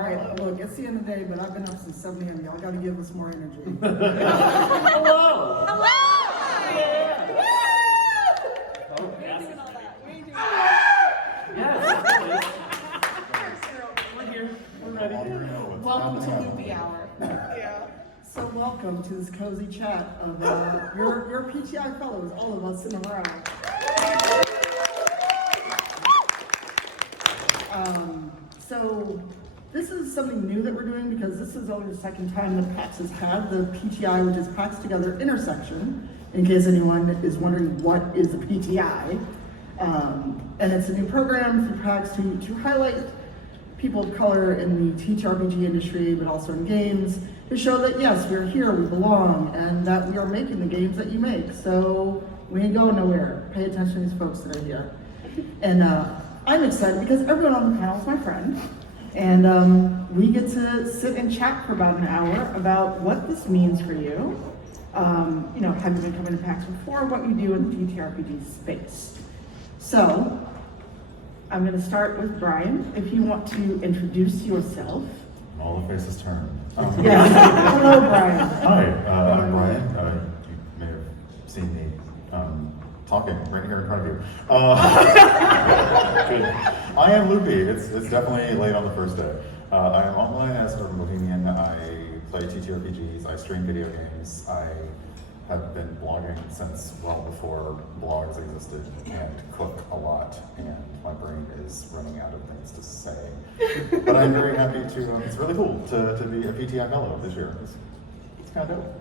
All right, look, it's the end of the day, but I've been up since 7 a.m. Y'all got to give us more energy. Hello! Hello! Yeah. Oh, yes. Yes. We're here. We're ready. Welcome to Loopy Hour. Yeah. So welcome to this cozy chat of your PTI Fellows, all of us in a row. So this is something new that we're doing because this is only the second time the PAX has had the PTI, which is PAX Together Intersection, in case anyone is wondering what is a PTI. And it's a new program through PAX to highlight people of color in the TTRPG industry, but also in games, to show that yes, we're here, we belong, and that we are making the games that you make. So we ain't going nowhere. Pay attention to these folks that are here. And I'm excited because everyone on the panel is my friend. And we get to sit and chat for about an hour about what this means for you. You know, have you been coming to PAX before? What you do in the TTRPG space. So, I'm going to start with Brian. If you want to introduce yourself. All the faces turned. Yes. Hello, Brian. Hi, I'm Brian. You may have seen me talking right here in front of you. I am loopy. It's definitely late on the first day. I am online as a bohemian. I play TTRPGs. I stream video games. I have been blogging since well before blogs existed and cook a lot, and my brain is running out of things to say. But I'm very happy to, it's really cool to be a PTI Fellow this year. It's kind of dope.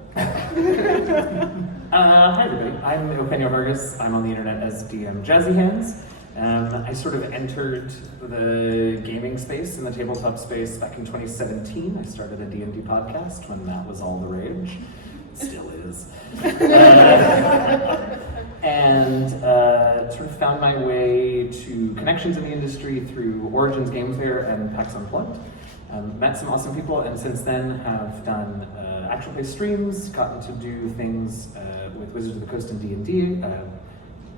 Hi everybody, I'm Eugenio Vargas. I'm on the internet as DM Jazzy Hands. I sort of entered the gaming space and the tabletop space back in 2017. I started a D&D podcast when that was all the rage. Still is. And sort of found my way to connections in the industry through Origins Game Fair and PAX Unplugged. Met some awesome people, and since then have done actual play streams, gotten to do things with Wizards of the Coast and D&D.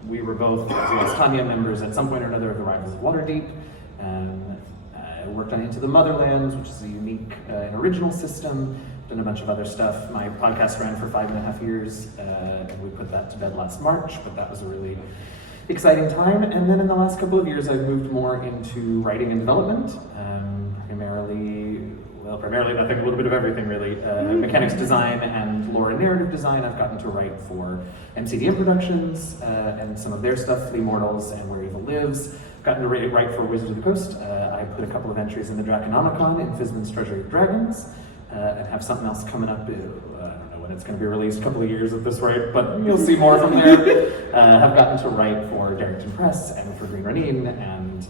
We were both, as well as Tanya, members at some point or another of the Rivals of Waterdeep. I worked on Into the Motherlands, which is a unique and original system. Done a bunch of other stuff. My podcast ran for 5.5 years, and we put that to bed last March, but that was a really exciting time. And then in the last couple of years, I've moved more into writing and development, primarily nothing, a little bit of everything really. Mechanics design and lore and narrative design. I've gotten to write for MCDM Productions and some of their stuff, The Immortals and Where Evil Lives. Gotten to write for Wizards of the Coast. I put a couple of entries in the Draconomicon in Fizman's Treasury of Dragons. And have something else coming up. I don't know when it's going to be released, a couple of years at this rate, but you'll see more from there. Have gotten to write for Darrington Press and for Green Runine, and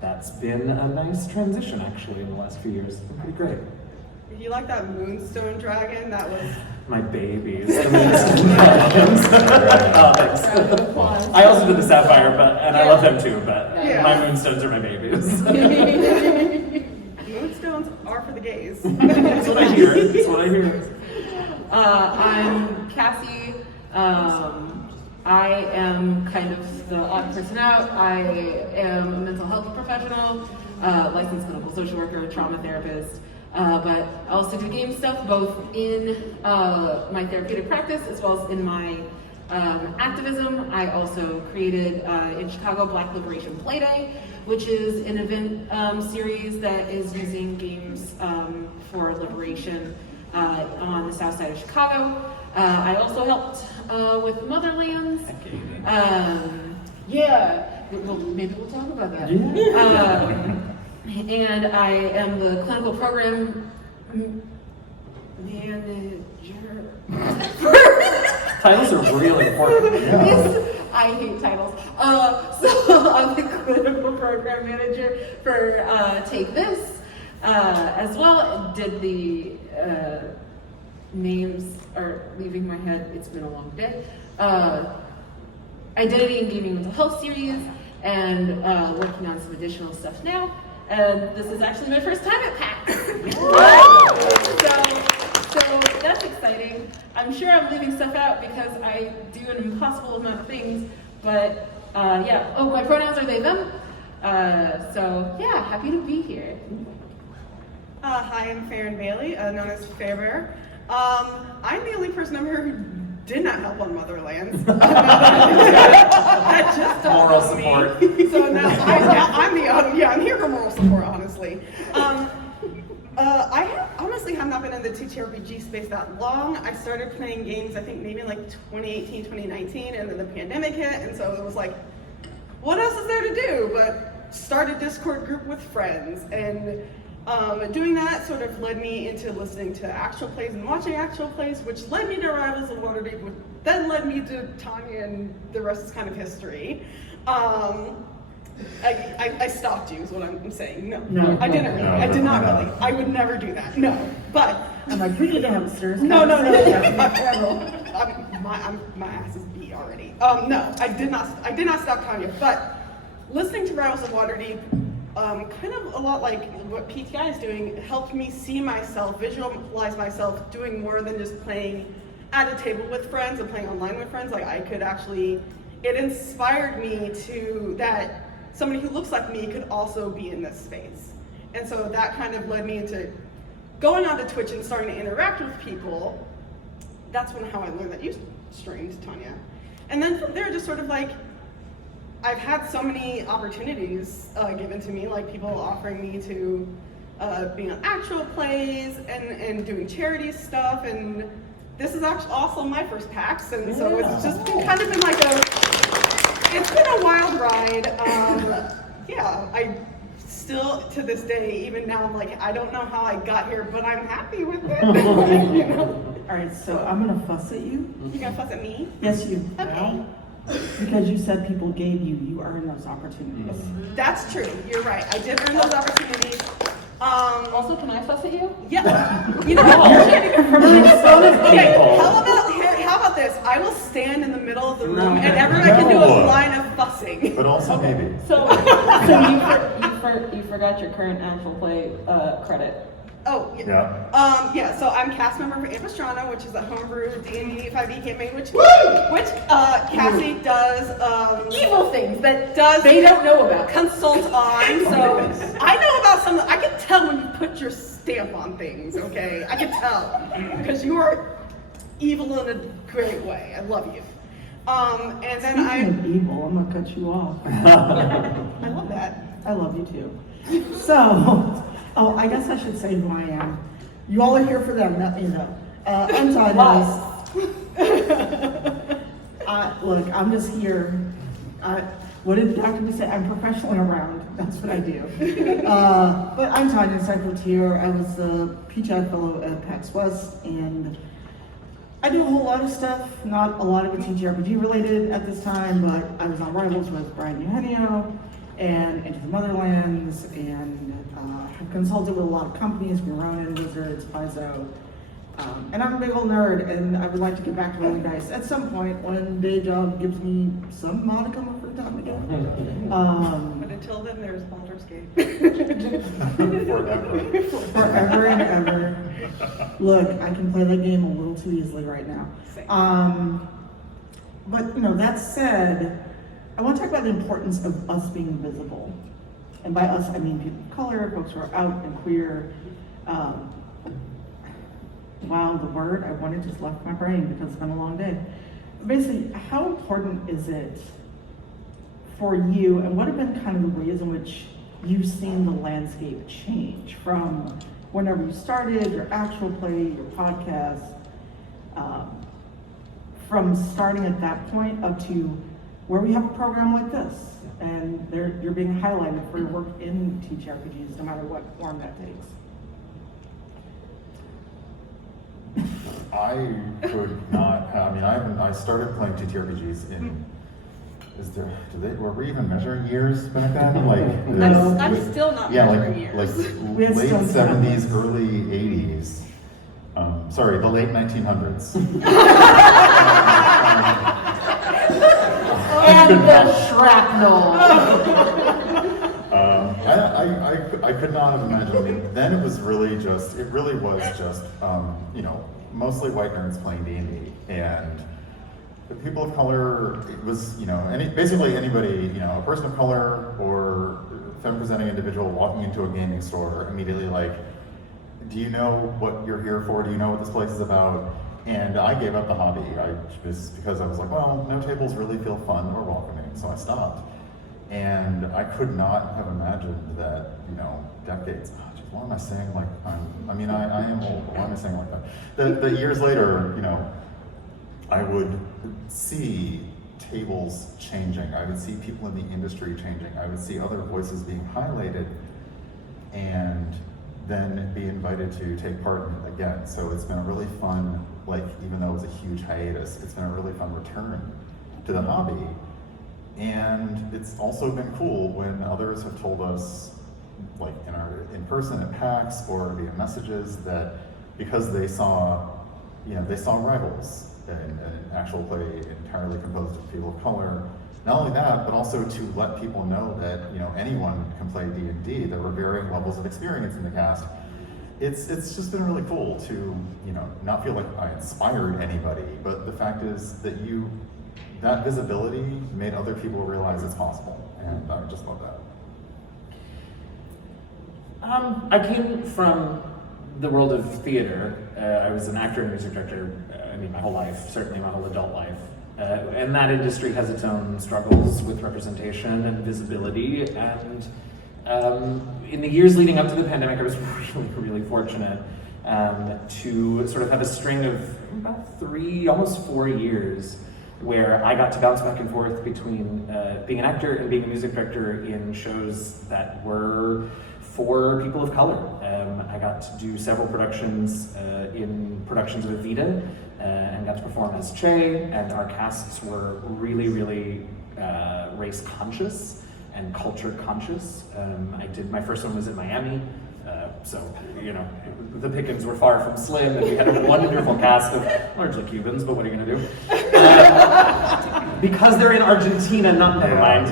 that's been a nice transition actually in the last few years. It's been pretty great. You like that Moonstone Dragon? That was My babies, the Moonstone Dragons. Oh, thanks. I also did the Sapphire, and I love them too, but my Moonstones are my babies. Moonstones are for the gays. That's what I hear. That's what I hear. I'm Cassie. I am kind of the odd person out. I am a mental health professional, licensed clinical social worker, trauma therapist, but I also do game stuff both in my therapeutic practice as well as in my activism. I also created in Chicago Black Liberation Playday, which is an event series that is using games for liberation on the south side of Chicago. I also helped with Motherlands. Well, maybe we'll talk about that. And I am the clinical program manager. Titles are really important. I hate titles. So I'm the clinical program manager for Take This as well. Did the names are leaving my head. It's been a long day. Identity and Gaming Mental Health series, and working on some additional stuff now. And this is actually my first time at PAX. So that's exciting. I'm sure I'm leaving stuff out because I do an impossible amount of things, but my pronouns are they, them. So yeah, happy to be here. Hi, I'm Pherin Bailey, known as Fair. I'm the only person over here who did not help on Motherlands. That just don't Moral know me. support. So now I'm here for moral support, honestly. I honestly have not been in the TTRPG space that long. I started playing games, I think maybe in like 2018, 2019, and then the pandemic hit, and so it was like, what else is there to do but start a Discord group with friends? And doing that sort of led me into listening to actual plays and watching actual plays, which led me to Rivals of Waterdeep, which then led me to Tanya, and the rest is kind of history. I stalked you is what I'm saying. No, I didn't really. I did not really. I would never do that. No, but I'm like, we need to have a serious no. conversation. My ass is beat already. No, I did not stalk Tanya, but listening to Rivals of Waterdeep, kind of a lot like what PTI is doing, helped me see myself, visualize myself doing more than just playing at a table with friends and playing online with friends. Like I could actually, it inspired me to that somebody who looks like me could also be in this space. And so that kind of led me into going onto Twitch and starting to interact with people. That's how I learned that you streamed, Tanya. And then from there, just sort of like, I've had so many opportunities given to me, like people offering me to be on actual plays and doing charity stuff, and this is actually also my first PAX, and so it's just kind of been like it's been a wild ride. Yeah, I still, to this day, even now, I'm like, I don't know how I got here, but I'm happy with it. You know? All right, so I'm gonna fuss at you. You gonna fuss at me? Yes, you. Okay. Because you said people gave you, you earned those opportunities. That's true. You're right. I did earn those opportunities. Also, can I fuss at you? Yeah. You know what? Okay, how about this? I will stand in the middle of the room and everyone can do a No. line of fussing. But also maybe. So you forgot your current actual play credit. Oh, yeah. Yeah, so I'm cast member for Ampistrana, which is a homebrew D&D 5e campaign, which Cassie does Evil things that they don't know about. consult on. So I know about some. I can tell when you put your stamp on things. Okay, I can tell because you are evil in a great way. I love you. And then Speaking of evil, I'm gonna cut you off. I love that. I love you too. So, I guess I should say who I am. You all are here for them, not me though. I'm Tanya. Look, I'm just here. What did Dr. B say? I'm professional and around. That's what I do. But I'm Tanya, Cyclotier. I was the PTI Fellow at PAX West, and I do a whole lot of stuff, not a lot of it TTRPG related at this time, but I was on Rivals with Brian Eugenio and Into the Motherlands, and have consulted with a lot of companies, Roundtable, Wizards, Paizo, and I'm a big old nerd, and I would like to get back to rolling dice at some point when day job gives me some modicum of free time again. But until then, there's Baldur's Gate. Forever and ever. Look, I can play that game a little too easily right now. Same. But that said, I want to talk about the importance of us being visible. And by us, I mean people of color, folks who are out and queer. Wow, the word, I wanted just left my brain because it's been a long day. Basically, how important is it for you, and what have been kind of the ways in which you've seen the landscape change from whenever you started, your actual play, your podcast, from starting at that point up to where we have a program like this, and you're being highlighted for your work in TTRPGs, no matter what form that takes. I could not have, I started playing TTRPGs in, were we even measuring years back then? Like, I'm still not measuring years. Like We had late stone 70s, early 80s. Sorry, the late 1900s. And the shrapnel. I could not have imagined. Then it really was just, mostly white nerds playing D&D, and the people of color. It was, basically anybody, a person of color or femme-presenting individual walking into a gaming store, immediately like, do you know what you're here for? Do you know what this place is about? And I gave up the hobby. Just because I was like, well, no tables really feel fun or welcoming, so I stopped. And I could not have imagined that, decades. Why am I saying like I am old, but why am I saying like that? That years later, I would see tables changing. I would see people in the industry changing. I would see other voices being highlighted, and then be invited to take part in it again. So it's been a really fun, even though it was a huge hiatus, it's been a really fun return to the hobby. And it's also been cool when others have told us, in person at PAX or via messages, that because they saw Rivals, an actual play entirely composed of people of color. Not only that, but also to let people know that anyone can play D&D. There were varying levels of experience in the cast. It's just been really cool to not feel like I inspired anybody, but the fact is that that visibility made other people realize it's possible, and I just love that. I came from the world of theater. I was an actor and music director, my whole life, certainly my whole adult life. And that industry has its own struggles with representation and visibility. And in the years leading up to the pandemic, I was really, really fortunate to sort of have a string of about 3, almost 4 years where I got to bounce back and forth between being an actor and being a music director in shows that were for people of color. I got to do several productions in productions of Evita and got to perform as Che, and our casts were really, really race conscious and culture conscious. My first one was in Miami, so the pickings were far from slim, and we had a wonderful cast of largely Cubans, but what are you gonna do? Because they're in Argentina, never mind.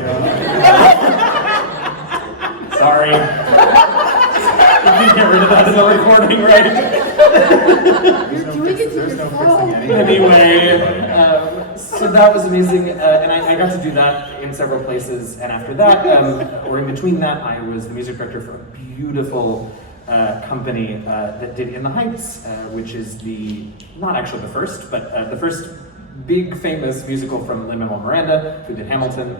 Sorry. You can get rid of that in the recording, right? There's no fixing anything. Anyway, so that was amazing, and I got to do that in several places, and after that, or in between that, I was the music director for a beautiful company that did In the Heights, which is not actually the first, but the first big famous musical from Lin-Manuel Miranda, who did Hamilton,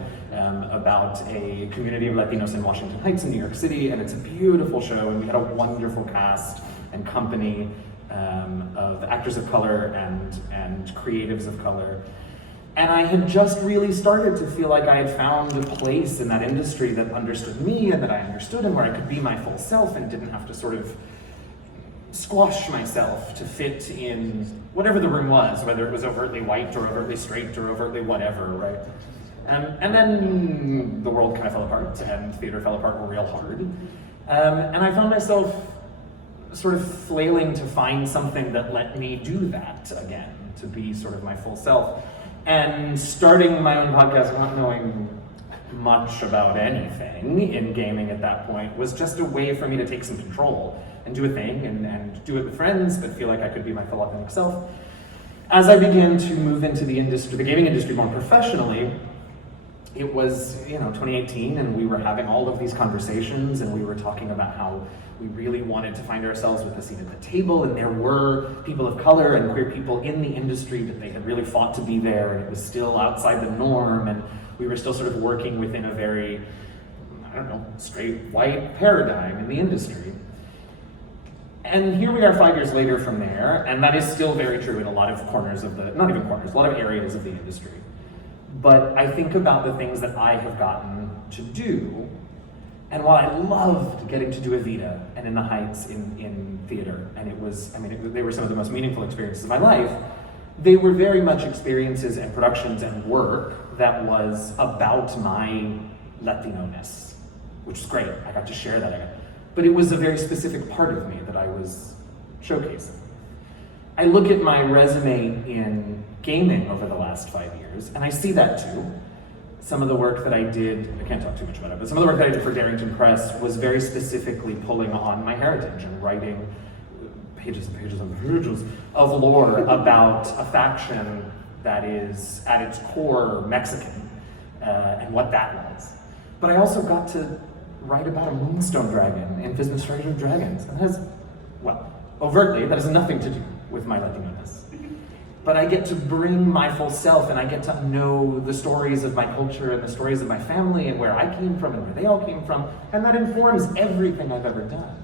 about a community of Latinos in Washington Heights in New York City, and it's a beautiful show, and we had a wonderful cast and company of actors of color and creatives of color. And I had just really started to feel like I had found a place in that industry that understood me and that I understood, and where I could be my full self and didn't have to sort of squash myself to fit in whatever the room was, whether it was overtly white or overtly straight or overtly whatever, right? And then the world kind of fell apart, and theater fell apart real hard. And I found myself sort of flailing to find something that let me do that again, to be sort of my full self. And starting my own podcast, not knowing much about anything in gaming at that point, was just a way for me to take some control and do a thing and do it with friends, but feel like I could be my full authentic self. As I began to move into the gaming industry more professionally, it was 2018, and we were having all of these conversations, and we were talking about how we really wanted to find ourselves with a seat at the table, and there were people of color and queer people in the industry, but they had really fought to be there, and it was still outside the norm, and we were still sort of working within a very, straight white paradigm in the industry. And here we are 5 years later from there, and that is still very true in a lot of corners of a lot of areas of the industry. But I think about the things that I have gotten to do, and while I loved getting to do Evita and In the Heights in theater, and they were some of the most meaningful experiences of my life, they were very much experiences and productions and work that was about my Latino-ness, which was great. I got to share that again. But it was a very specific part of me that I was showcasing. I look at my resume in gaming over the last 5 years, and I see that too. Some of the work that I did, I can't talk too much about it, but some of the work that I did for Darrington Press was very specifically pulling on my heritage and writing pages and pages and pages of lore about a faction that is at its core Mexican and what that was. But I also got to write about a moonstone dragon in Business Treasure of Dragons, and it has well, overtly, that has nothing to do with my Latino-ness. But I get to bring my full self, and I get to know the stories of my culture and the stories of my family and where I came from and where they all came from, and that informs everything I've ever done.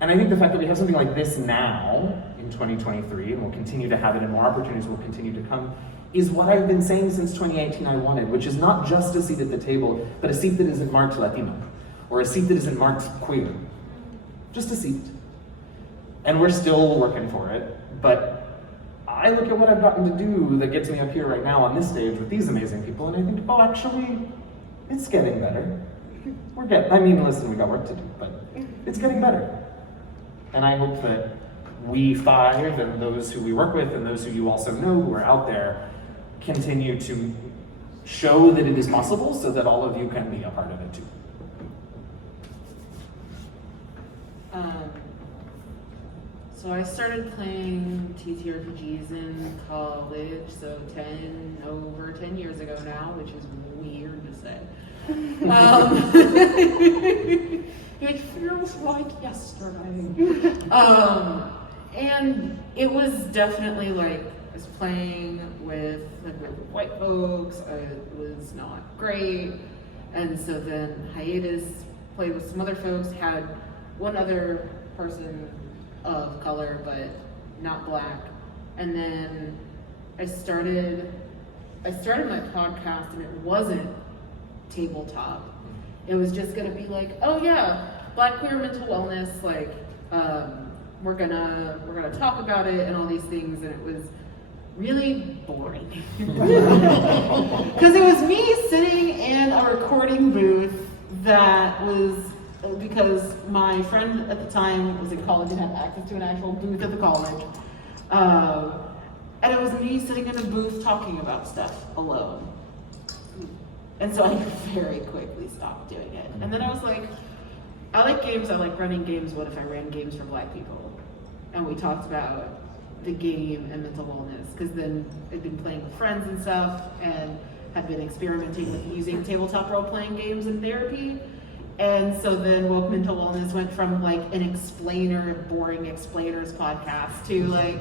And I think the fact that we have something like this now in 2023, and we'll continue to have it, and more opportunities will continue to come, is what I've been saying since 2018 I wanted, which is not just a seat at the table, but a seat that isn't marked Latino, or a seat that isn't marked queer. Just a seat. And we're still working for it, but I look at what I've gotten to do that gets me up here right now on this stage with these amazing people, and I think, oh, actually, it's getting better. Listen, we got work to do, but it's getting better. And I hope that we five, and those who we work with, and those who you also know who are out there, continue to show that it is possible so that all of you can be a part of it too. So I started playing TTRPGs in college, so over 10 years ago now, which is weird to say. It feels like yesterday. And it was definitely like, I was playing with white folks, it was not great. And so then hiatus, played with some other folks, had one other person of color, but not black. And then I started my podcast, and it wasn't tabletop. It was just gonna be like, oh yeah, Black queer mental wellness, like we're gonna talk about it and all these things, and it was really boring. Because it was me sitting in a recording booth that was, because my friend at the time was in college and had access to an actual booth at the college. And it was me sitting in a booth talking about stuff alone. And so I very quickly stopped doing it. And then I was like, I like games, I like running games. What if I ran games for Black people? And we talked about the game and mental wellness, because then I'd been playing with friends and stuff, and had been experimenting with using tabletop role-playing games in therapy. And so then Woke Mental Wellness went from like an explainer, boring explainers podcast, to like,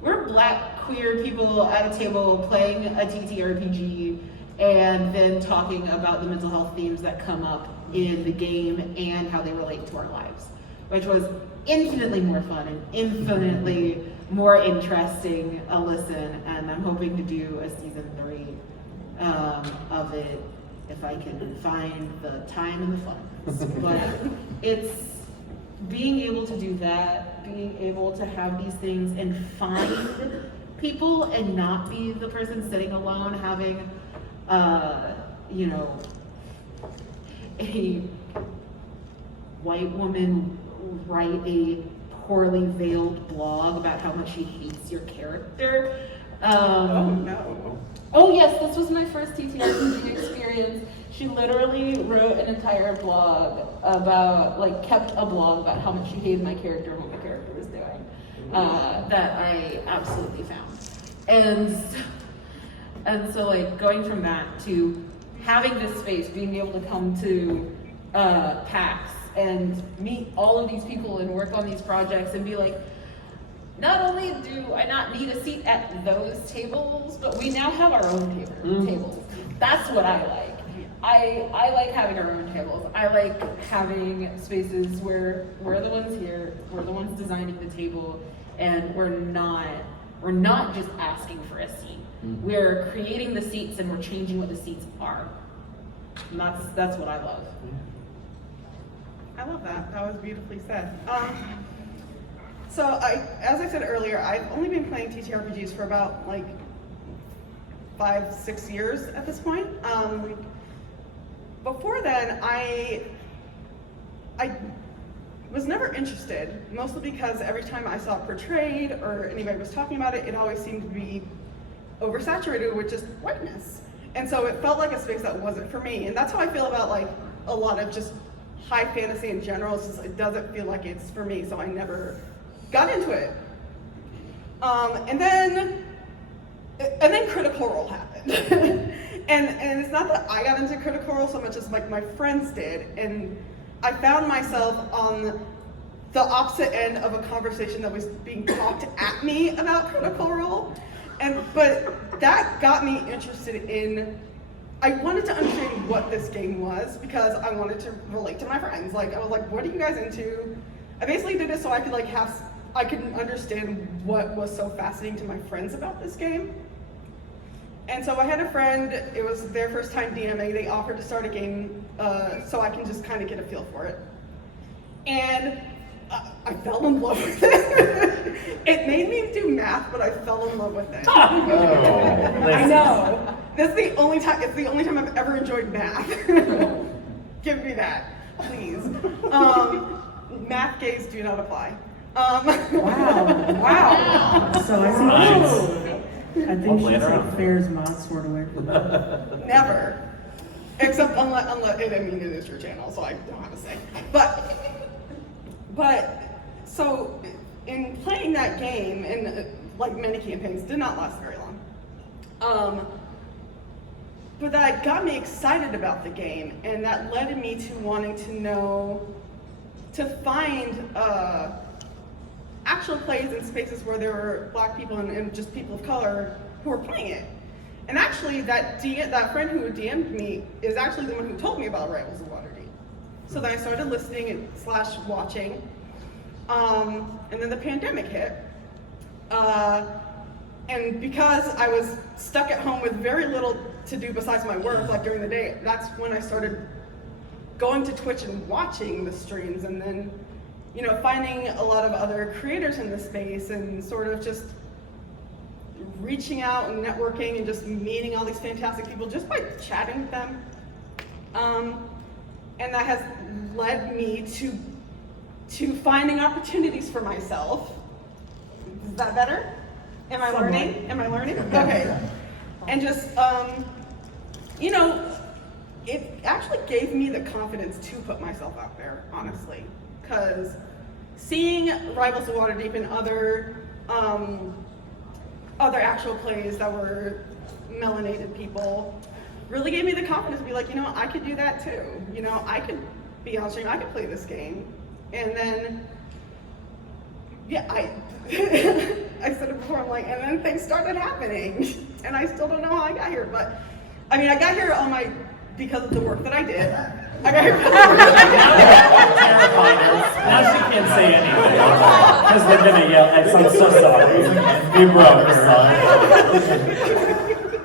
we're Black queer people at a table playing a TTRPG, and then talking about the mental health themes that come up in the game and how they relate to our lives, which was infinitely more fun and infinitely more interesting a listen. And I'm hoping to do a season 3 of it if I can find the time and the funds. But it's being able to do that, being able to have these things and find people and not be the person sitting alone having a white woman write a poorly veiled blog about how much she hates your character. Oh no. Oh yes, this was my first TTRPG experience. She literally wrote an entire blog about, kept a blog about how much she hated my character and what my character was doing, that I absolutely found. And so going from that to having this space, being able to come to PAX and meet all of these people and work on these projects and be like, not only do I not need a seat at those tables, but we now have our own tables. That's what I like. I like having our own tables. I like having spaces where we're the ones here, we're the ones designing the table, and we're not just asking for a seat. We're creating the seats and we're changing what the seats are. And that's what I love. I love that. That was beautifully said. As I said earlier, I've only been playing TTRPGs for about 5-6 years at this point. Before then, I was never interested, mostly because every time I saw it portrayed or anybody was talking about it, it always seemed to be oversaturated with just whiteness. And so it felt like a space that wasn't for me. And that's how I feel about a lot of just high fantasy in general. It's just, it doesn't feel like it's for me, so I never got into it. And then Critical Role happened. and it's not that I got into Critical Role so much as my friends did. And I found myself on the opposite end of a conversation that was being talked at me about Critical Role. But that got me interested in, I wanted to understand what this game was because I wanted to relate to my friends. Like, I was like, what are you guys into? I basically did it so I could I could understand what was so fascinating to my friends about this game. And so I had a friend, it was their first time DMing, they offered to start a game so I can just kind of get a feel for it. And I fell in love with it. It made me do math, but I fell in love with it. I know. It's the only time I've ever enjoyed math. Give me that, please. Math gays do not apply. Wow. So I think she's like Fair's mod sort of way. Never. Except unless it is your channel, so I don't have a say. But so in playing that game, and like many campaigns, did not last very long. But that got me excited about the game, and that led me to wanting to find actual plays in spaces where there were Black people and just people of color who were playing it. And actually, that friend who DM'd me is actually the one who told me about Rivals of Waterdeep. So then I started listening and / watching, and then the pandemic hit. And because I was stuck at home with very little to do besides my work, like during the day, that's when I started going to Twitch and watching the streams, and then, finding a lot of other creators in the space and sort of just reaching out and networking and just meeting all these fantastic people just by chatting with them. And that has led me to finding opportunities for myself. Is that better? Am I learning? Okay. And just, it actually gave me the confidence to put myself out there, honestly. Because seeing Rivals of Waterdeep and other actual plays that were melanated people really gave me the confidence to be like, I could do that too. I could be on stream, I could play this game. And then, I said it before, I'm like, and then things started happening. And I still don't know how I got here, but I got here because of the work that I did. I got here Now she can't say anything because they're gonna yell. I'm so sorry. You broke her.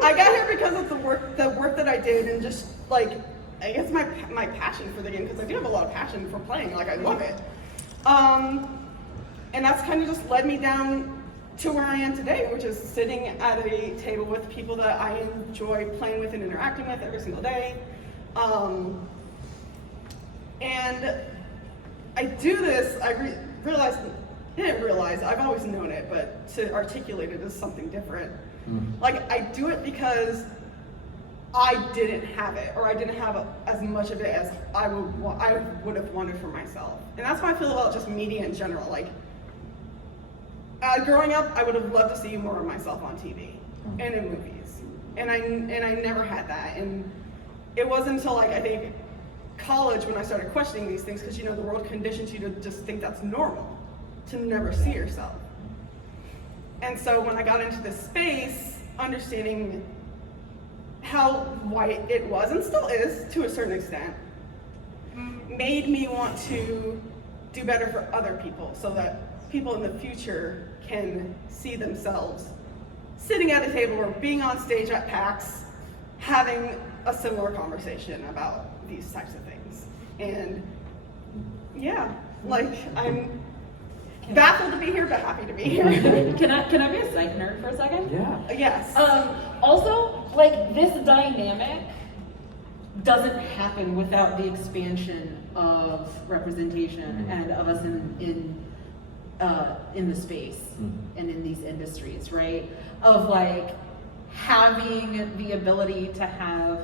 I got here because of the work that I did, and just like, I guess my passion for the game, because I do have a lot of passion for playing. Like, I love it. And that's kind of just led me down to where I am today, which is sitting at a table with people that I enjoy playing with and interacting with every single day. And I do this, I didn't realize, I've always known it, but to articulate it is something different. Like, I do it because I didn't have it, or I didn't have as much of it as I would have wanted for myself. And that's how I feel about just media in general. Like, growing up, I would have loved to see more of myself on TV and in movies. And I never had that. And it wasn't until, like, I think college when I started questioning these things, because, the world conditions you to just think that's normal, to never see yourself. And so when I got into this space, understanding how white it was, and still is to a certain extent, made me want to do better for other people, so that people in the future can see themselves sitting at a table or being on stage at PAX having a similar conversation about these types of things. And I'm baffled to be here, but happy to be here. Can I be a psych nerd for a second? Yeah. Yes. Also, like, this dynamic doesn't happen without the expansion of representation and of us in the space and in these industries, right? Of like having the ability to have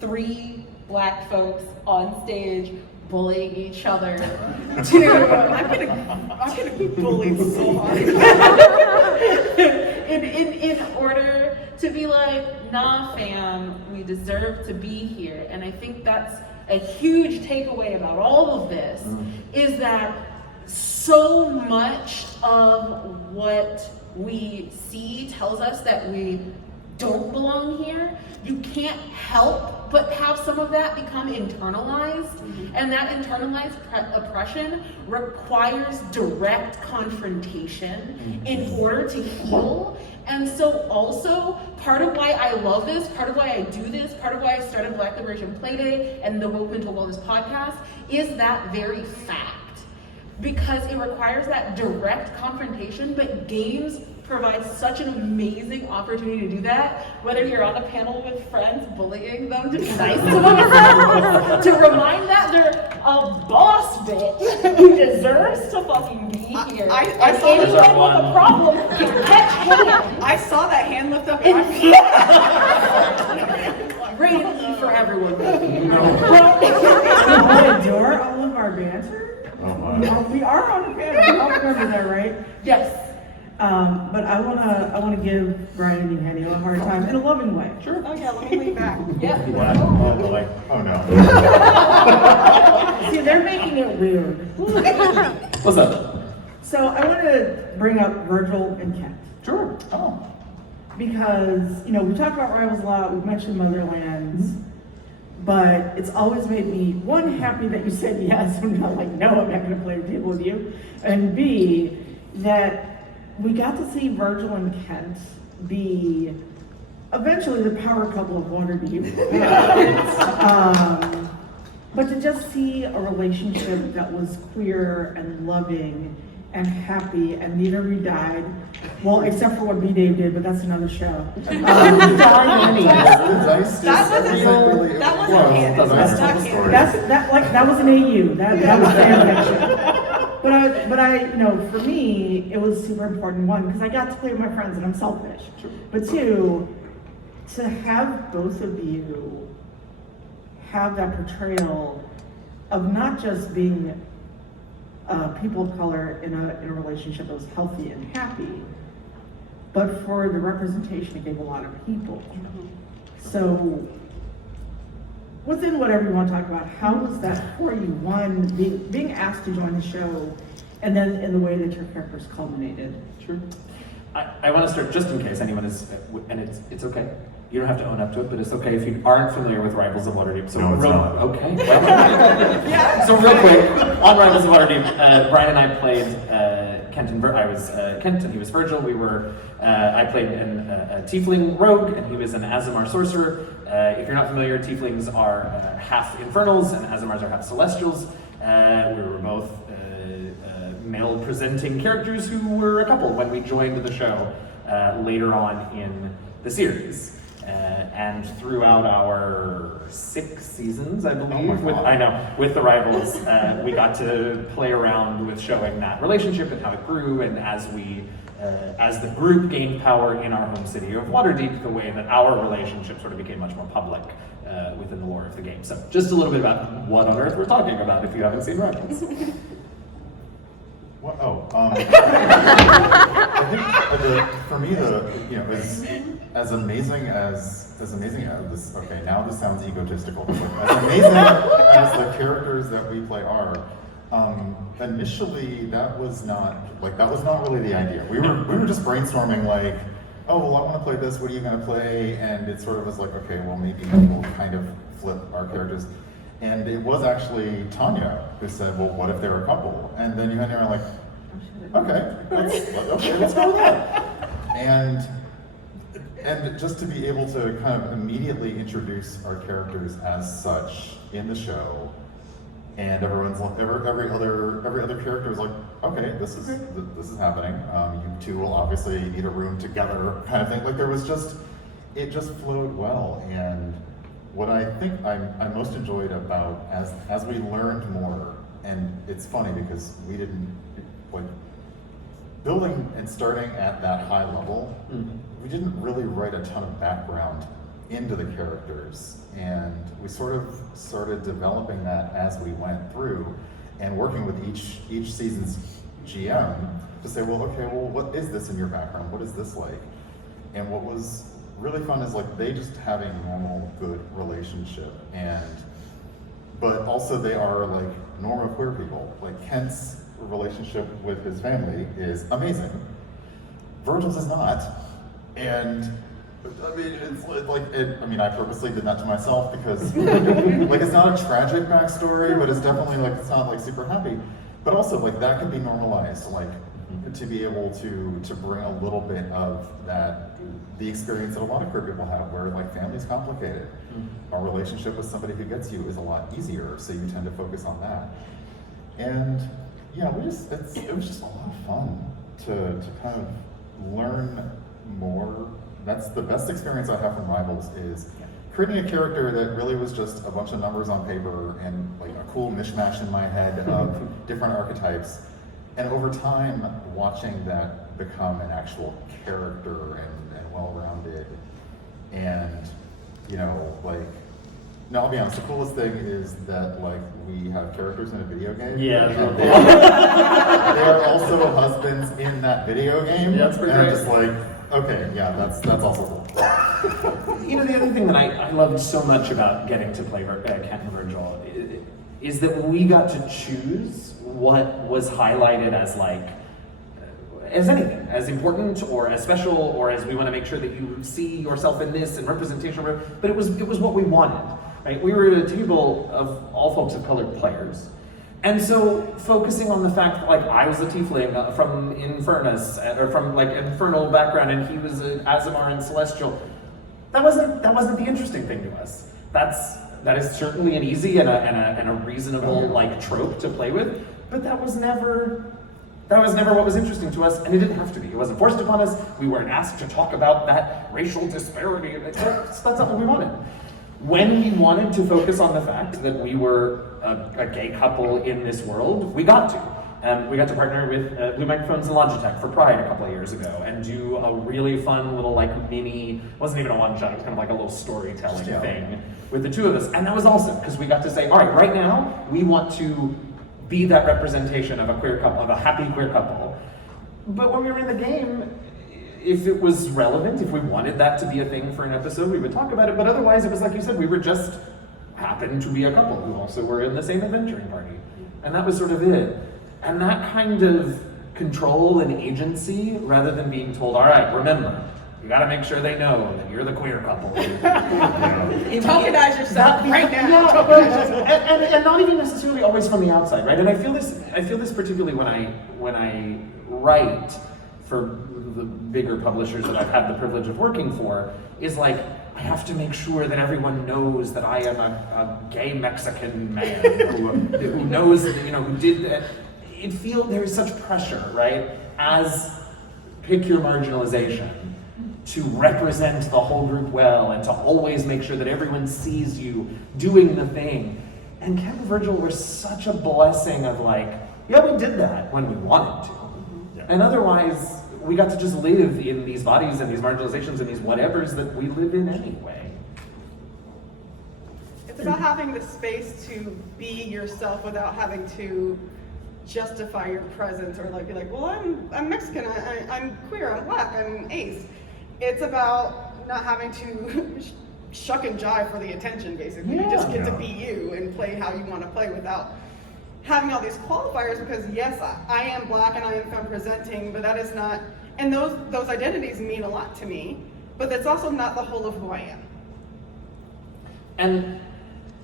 3 Black folks on stage bullying each other I'm getting bullied so hard. in order to be like, nah fam, we deserve to be here. And I think that's a huge takeaway about all of this, is that so much of what we see tells us that we don't belong here. You can't help but have some of that become internalized, and that internalized oppression requires direct confrontation in order to heal. And so also, part of why I love this, part of why I do this, part of why I started Black Liberation Playday and the Woke Mental Wellness podcast is that very fact. Because it requires that direct confrontation, but games provide such an amazing opportunity to do that, whether you're on a panel with friends bullying them to be nice to themselves, to remind that they're a boss bitch who deserves to fucking be here. I and saw anyone that with a one. problem can catch hand. I saw that hand lift up. Rated E for everyone. I adore all of our banter. Oh my. We are on a panel, we all remember that, right? Yes. But I wanna give Brian and Eugenio a hard time in a loving way. Sure. Oh yeah, let me lean back. Yeah. What? Oh, like, oh no. See, they're making it weird. What's up? So I want to bring up Virgil and Kent. Sure. Oh. Because, you know, we talk about rivals a lot, we've mentioned Motherlands, but it's always made me, one, happy that you said yes, I'm not like, no, I'm not gonna play a table with you, and B, that we got to see Virgil and Kent be eventually the power couple of Waterdeep. But to just see a relationship that was queer and loving and happy, and neither of you died. Well, except for what B-Dave did, but that's another show. The dice That just wasn't- really- that wasn't well, canon. that's That's not not the canon. story. That was an AU. That was fan fiction. But I, you know, for me, it was super important. One, because I got to play with my friends, and I'm selfish. But two, to have both of you have that portrayal of not just being people of color in a relationship that was healthy and happy, but for the representation it gave a lot of people. So, within whatever you want to talk about, how was that for you? One, being asked to join the show, and then in the way that your characters culminated. Sure. I want to start just in case anyone is, and it's okay. You don't have to own up to it, but it's okay if you aren't familiar with Rivals of Waterdeep. So No, it's not. Okay. Well, so real quick, on Rivals of Waterdeep, Brian and I played Kent and I was Kent and he was Virgil. I played a Tiefling rogue and he was an Aasimar sorcerer. If you're not familiar, Tieflings are half Infernals and Aasimars are half Celestials. We were both male-presenting characters who were a couple when we joined the show later on in the series. And throughout our 6 seasons, I believe, with the Rivals, we got to play around with showing that relationship and how it grew, and as the group gained power in our home city of Waterdeep, the way that our relationship sort of became much more public within the lore of the game. So just a little bit about what on earth we're talking about if you haven't seen Rivals. What? Oh, I think for me, as amazing as this. Okay, now this sounds egotistical. But as amazing as the characters that we play are, initially that was not really the idea. We were just brainstorming like, oh well, I want to play this. What are you going to play? And it sort of was like, okay, well maybe we'll kind of flip our characters. And it was actually Tanya who said, well, what if they're a couple? And then you and I were like, okay, let's go with that. And just to be able to kind of immediately introduce our characters as such in the show, and everyone's like, every other character is like, okay, this is happening. You two will obviously need a room together, kind of thing. Like it just flowed well. And what I think I most enjoyed about as we learned more, and it's funny because we didn't like building and starting at that high level. We didn't really write a ton of background into the characters, and we sort of started developing that as we went through, and working with each season's GM to say, well, okay, well, what is this in your background? What is this like? And what was really fun is like they just have a normal, good relationship, but also they are like normal queer people. Like Kent's relationship with his family is amazing. Virgil's is not. And I mean, I mean, I purposely did that to myself because, like, it's not a tragic backstory, but it's definitely, like, it's not, like, super happy. But also, like, that could be normalized, like, to be able to bring a little bit of that, the experience that a lot of queer people have, where, like, family's complicated. A relationship with somebody who gets you is a lot easier, so you tend to focus on that. And, yeah, it was just a lot of fun to kind of learn more. That's the best experience I have from Rivals, is creating a character that really was just a bunch of numbers on paper and, like, a cool mishmash in my head of different archetypes. And over time, watching that become an actual character and well-rounded. And, you know, like, no, I'll be honest, the coolest thing is that, like, we have characters in a video game. Yeah. They are also husbands in that video game. Yeah, that's pretty and I'm great. just like, okay, yeah, that's also cool. You know, the other thing that I loved so much about getting to play Kent and Virgil is that we got to choose what was highlighted as, like, as anything, as important or as special, or as we want to make sure that you see yourself in this and representation, but it was what we wanted, right? We were at a table of all folks of color players. And so focusing on the fact that, like, I was a tiefling from Infernus, or from, like, infernal background, and he was an Azamar and Celestial, that wasn't the interesting thing to us. That is certainly an easy and a reasonable, like, trope to play with, but that was never what was interesting to us, and it didn't have to be. It wasn't forced upon us. We weren't asked to talk about that racial disparity. That's not what we wanted. When we wanted to focus on the fact that we were a gay couple in this world, we got to. We got to partner with Blue Microphones and Logitech for Pride a couple of years ago and do a really fun little, like, mini, wasn't even a one-shot, it was kind of like a little storytelling thing with the two of us. And that was awesome, because we got to say, all right, right now, we want to be that representation of a queer couple, of a happy queer couple. But when we were in the game, if it was relevant, if we wanted that to be a thing for an episode, we would talk about it. But otherwise, it was like you said, we were just happened to be a couple who also were in the same adventuring party. And that was sort of it. And that kind of control and agency, rather than being told, all right, remember, you gotta make sure they know that you're the queer couple. Tokenize yourself right now. Yeah, and not even necessarily always from the outside, right? And I feel this particularly when I write for the bigger publishers that I've had the privilege of working for, is like, I have to make sure that everyone knows that I am a gay Mexican man who knows, you know, who did that. There is such pressure, right? As pick your marginalization, to represent the whole group well and to always make sure that everyone sees you doing the thing. And Kent and Virgil were such a blessing of, like, yeah, we did that when we wanted to. Yeah. And otherwise, we got to just live in these bodies and these marginalizations and these whatevers that we live in anyway. It's about having the space to be yourself without having to justify your presence, or, like, be like, well, I'm Mexican, I'm queer, I'm black, I'm ace. It's about not having to shuck and jive for the attention, basically. You just get to be you and play how you want to play without having all these qualifiers, because yes, I am black and I am femme presenting, but that is not, and those identities mean a lot to me, but that's also not the whole of who I am.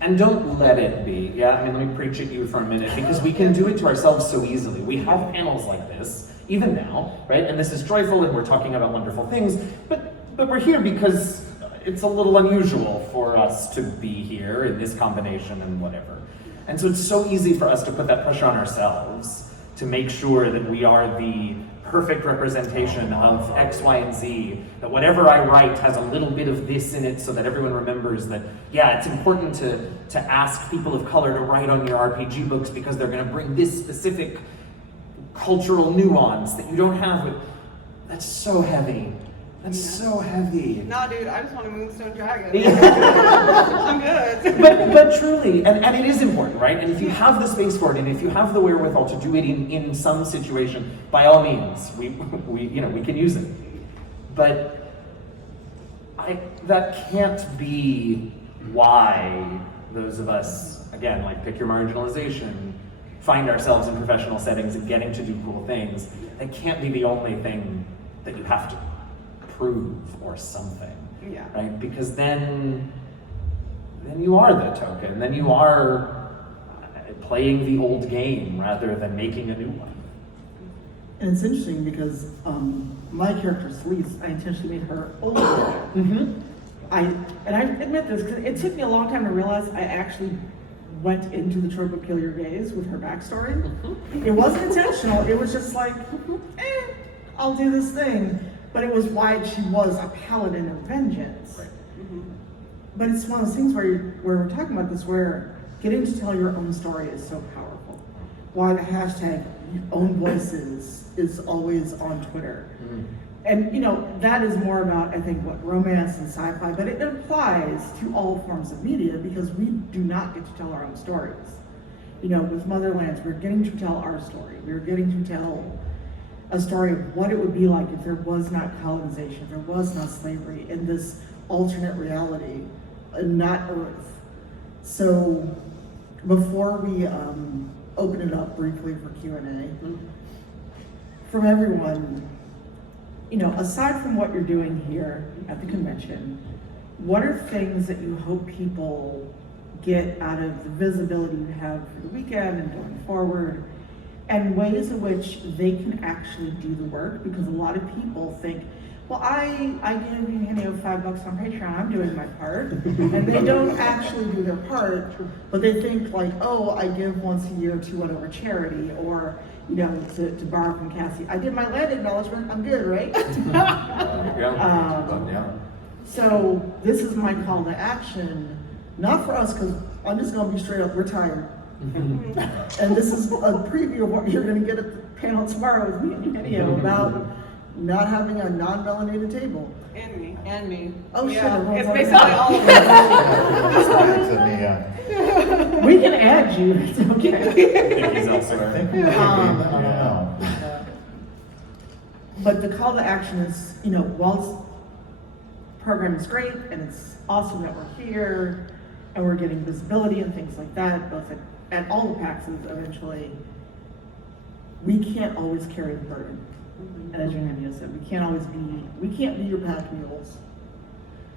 And don't let it be, let me preach at you for a minute, because we can do it to ourselves so easily. We have panels like this, even now, right? And this is joyful and we're talking about wonderful things, but we're here because it's a little unusual for us to be here in this combination and whatever. And so it's so easy for us to put that pressure on ourselves to make sure that we are the perfect representation of X, Y, and Z, that whatever I write has a little bit of this in it so that everyone remembers that, it's important to ask people of color to write on your RPG books because they're gonna bring this specific cultural nuance that you don't have with. That's so heavy. That's so heavy. Nah, dude, I just want a Moonstone Dragon. Yeah. I'm good. But truly, and it is important, right? And if you have the space for it, and if you have the wherewithal to do it in some situation, by all means, we can use it. But that can't be why those of us, again, like, pick your marginalization, find ourselves in professional settings and getting to do cool things, that can't be the only thing that you have to prove or something. Yeah. Right? Because then you are the token, then you are playing the old game rather than making a new one. And it's interesting because my character Celeste, I intentionally made her older. Mm-hmm. I admit this because it took me a long time to realize I actually went into the trope of kill your gays with her backstory. Mm-hmm. It wasn't intentional. It was just like, I'll do this thing. But it was why she was a paladin of vengeance. Right. But it's one of those things where we're talking about this, where getting to tell your own story is so powerful. Why the hashtag own voices is always on Twitter. Mm. And that is more about, I think, what romance and sci-fi, but it applies to all forms of media because we do not get to tell our own stories. With Motherlands, we're getting to tell our story. We're getting to tell a story of what it would be like if there was not colonization, if there was not slavery in this alternate reality, not Earth. So before we open it up briefly for Q&A, from everyone, aside from what you're doing here at the convention, what are things that you hope people get out of the visibility you have for the weekend and going forward, and ways in which they can actually do the work? Because a lot of people think, well, I give Eugenio $5 on Patreon, I'm doing my part, and they don't actually do their part, but they think like, oh, I give once a year to whatever charity, or to borrow from Cassie, I did my land acknowledgement, I'm good, right? Yeah. So this is my call to action, not for us, because I'm just gonna be straight up, we're tired. And this is a preview of what you're gonna get at the panel tomorrow with me and Eugenio about not having a non-melanated table. And me. And me. Oh shit, Yeah, everyone's it's on basically the- all of us. Yeah. We can add you, it's okay. I think he's I elsewhere. think we I don't know. But the call to action is, while this program is great and it's awesome that we're here and we're getting visibility and things like that, both at all the PAXs eventually, we can't always carry the burden. And as Eugenio said, we can't be your pack mules.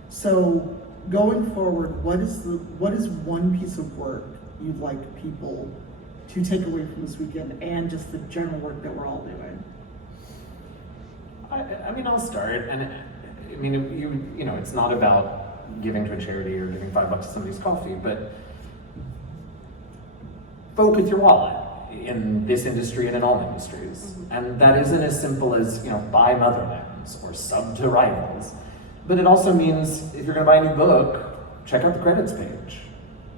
So going forward, what is one piece of work you'd like people to take away from this weekend and just the general work that we're all doing? I mean, I'll start, and I mean, it's not about giving to a charity or giving $5 to somebody's coffee, but vote with your wallet in this industry and in all industries. And that isn't as simple as, buy Motherlands or sub to Rivals, but it also means if you're gonna buy a new book, check out the credits page.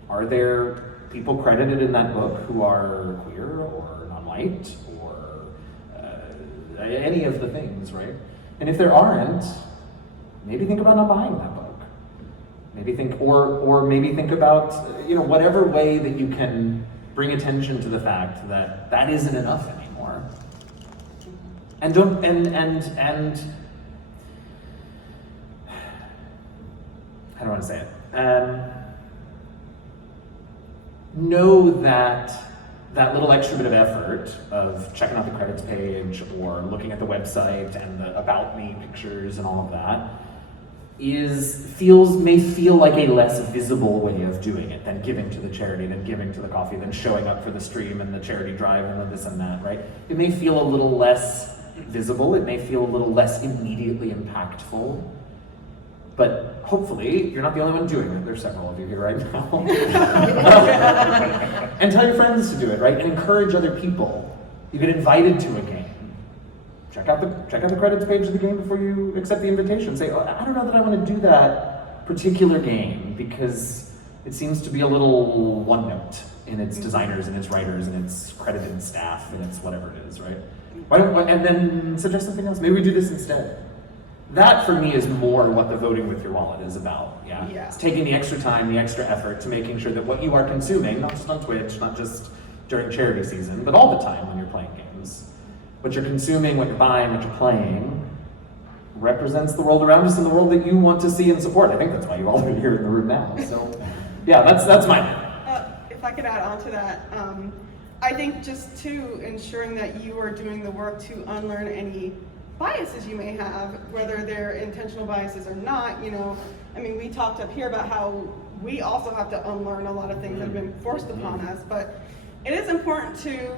Are there people credited in that book who are queer or non-white or any of the things, right? And if there aren't, maybe think about not buying that book. Maybe think, or maybe think about, whatever way that you can bring attention to the fact that that isn't enough anymore. And don't, and how do I want to say it? Know that that little extra bit of effort of checking out the credits page or looking at the website and the About Me pictures and all of that may feel like a less visible way of doing it than giving to the charity, than giving to the coffee, than showing up for the stream and the charity drive and the this and that, right? It may feel a little less visible, it may feel a little less immediately impactful, but hopefully you're not the only one doing it. There's several of you here right now. And tell your friends to do it, right? And encourage other people. You get invited to a game. Check out the credits page of the game before you accept the invitation. Say, oh, I don't know that I want to do that particular game because it seems to be a little one note in its designers and its writers and its credited staff and its whatever it is, right? And then suggest something else. Maybe we do this instead. That for me is more what the voting with your wallet is about. Yeah. It's taking the extra time, the extra effort to making sure that what you are consuming, not just on Twitch, not just during charity season, but all the time when you're playing games, what you're consuming, what you're buying, what you're playing, represents the world around us and the world that you want to see and support. I think that's why you all are here in the room now. So, yeah, that's my. If I could add on to that, I think just too, ensuring that you are doing the work to unlearn any biases you may have, whether they're intentional biases or not, you know. I mean, we talked up here about how we also have to unlearn a lot of things that have been forced upon us, but it is important to,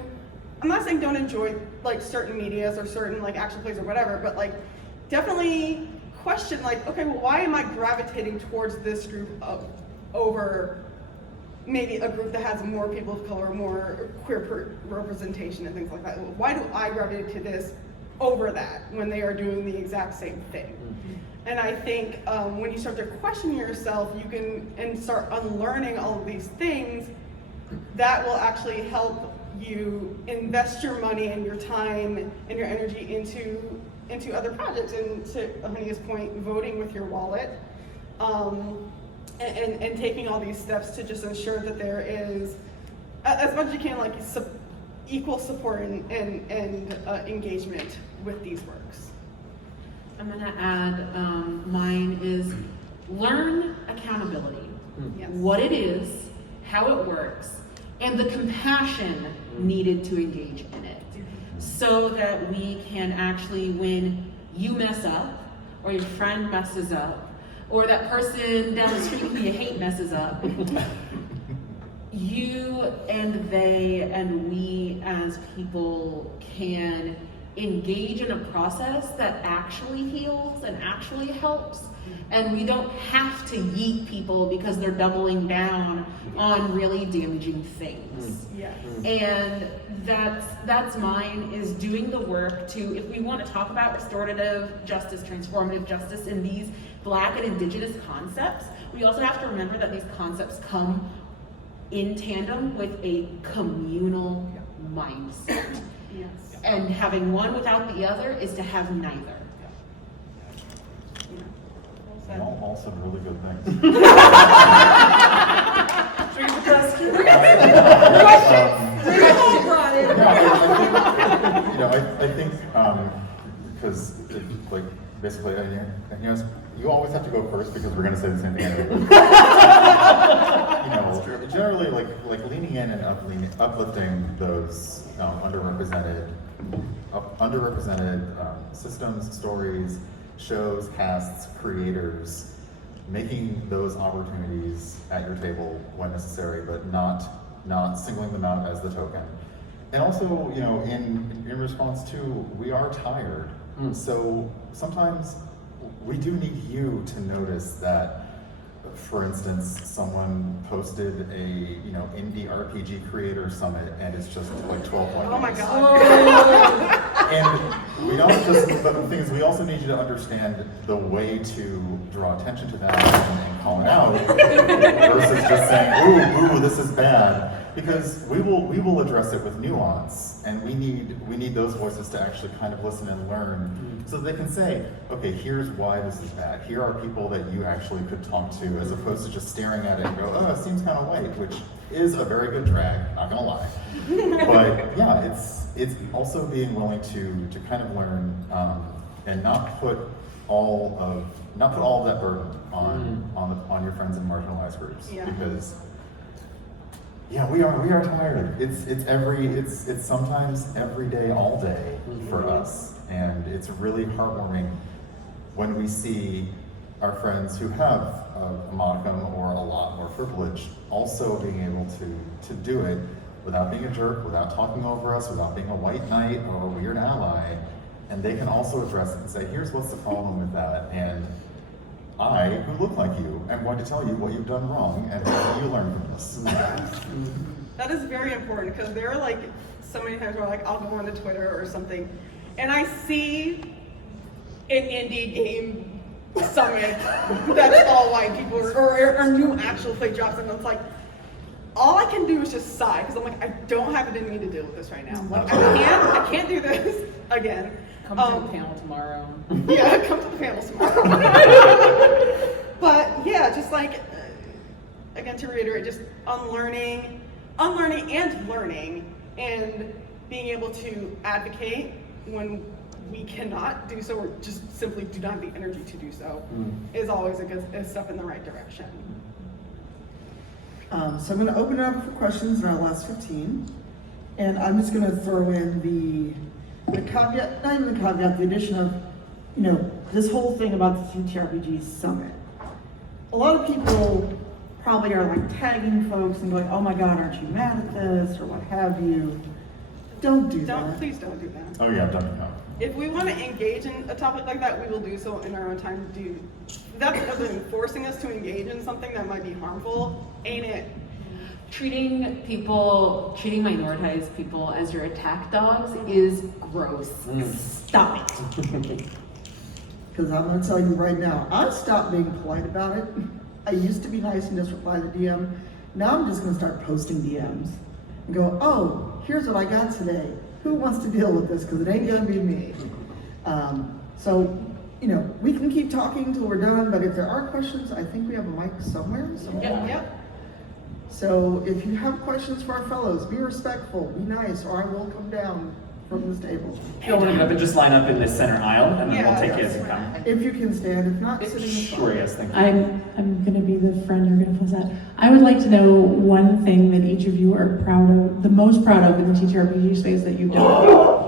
I'm not saying don't enjoy like certain medias or certain like action plays or whatever, but like definitely question like, okay, well, why am I gravitating towards this group over maybe a group that has more people of color, more queer representation and things like that? Why do I gravitate to this over that when they are doing the exact same thing? And I think when you start to question yourself, you can and start unlearning all of these things, that will actually help you invest your money and your time and your energy into other projects. And to Eugenia's point, voting with your wallet, and taking all these steps to just ensure that there is, as much as you can, like equal support and engagement with these works. I'm gonna add, mine is learn accountability. Yes. What it is, how it works, and the compassion needed to engage in it. So that we can actually, when you mess up, or your friend messes up, or that person down the street who you hate messes up, you and they and we as people can engage in a process that actually heals and actually helps. And we don't have to yeet people because they're doubling down on really damaging things. Yes. And that's mine, is doing the work to, if we want to talk about restorative justice, transformative justice in these Black and Indigenous concepts, we also have to remember that these concepts come in tandem with a communal mindset. Yes. And having one without the other is to have neither. All said really good things. I think because like basically, you always have to go first because we're going to say the same thing. Generally, like leaning in and uplifting those underrepresented systems, stories, shows, casts, creators, making those opportunities at your table when necessary, but not singling them out as the token. And also, in response to, we are tired. So sometimes we do need you to notice that, for instance, someone posted a indie RPG creator summit and it's just like 12 white Oh my guys. God. And we don't just, but the thing is, we also need you to understand the way to draw attention to that and call it out versus just saying, ooh, this is bad. Because we will address it with nuance, and we need those voices to actually kind of listen and learn, so that they can say, okay, here's why this is bad. Here are people that you actually could talk to, as opposed to just staring at it and go, oh, it seems kind of white, which is a very good drag, not gonna lie. But yeah, it's also being willing to kind of learn and not put all of that burden on your friends in marginalized groups, because. Yeah, we are tired. It's sometimes every day, all day for us, and it's really heartwarming when we see our friends who have a modicum or a lot more privilege also being able to do it without being a jerk, without talking over us, without being a white knight or a weird ally, and they can also address it and say, here's what's the problem with that, and I, who look like you, am going to tell you what you've done wrong and what you learn from this. That is very important, because there are like so many times where like I'll go onto Twitter or something and I see an indie game summit that's all white people or new actual play drops, and it's like all I can do is just sigh, because I'm like, I don't have it in me to deal with this right now. Like I can't do this again. Come to the panel tomorrow. Yeah, come to the panel tomorrow. But yeah, just like, again, to reiterate, just unlearning and learning, and being able to advocate when we cannot do so, or just simply do not have the energy to do so, is always a step in the right direction. So I'm going to open it up for questions in our last 15. And I'm just gonna throw in the caveat, not even the caveat, the addition of, you know, this whole thing about the TTRPG summit. A lot of people probably are like tagging folks and going, oh my God, aren't you mad at this, or what have you. Don't do that. Please don't do that. Oh yeah, definitely not. If we want to engage in a topic like that, we will do so in our own time. That's because of forcing us to engage in something that might be harmful, ain't it? Treating minoritized people as your attack dogs is gross. Stop it. Because I'm gonna tell you right now, I've stopped being polite about it. I used to be nice and just reply to DM. Now I'm just gonna start posting DMs and go, oh, here's what I got today. Who wants to deal with this? Because it ain't gonna be me. So, you know, we can keep talking till we're done, but if there are questions, I think we have a mic somewhere. Yep. So if you have questions for our fellows, be respectful, be nice, or I will come down from this table. If you want to get up and just line up in this center aisle, and then we'll take you as you come. If you can stand, if not, sit in the Sure, front. yes, thank you. I'm going to be the friend you're going to fuss at. I would like to know one thing that each of you are proud of, the most proud of in the TTRPG space that you've done.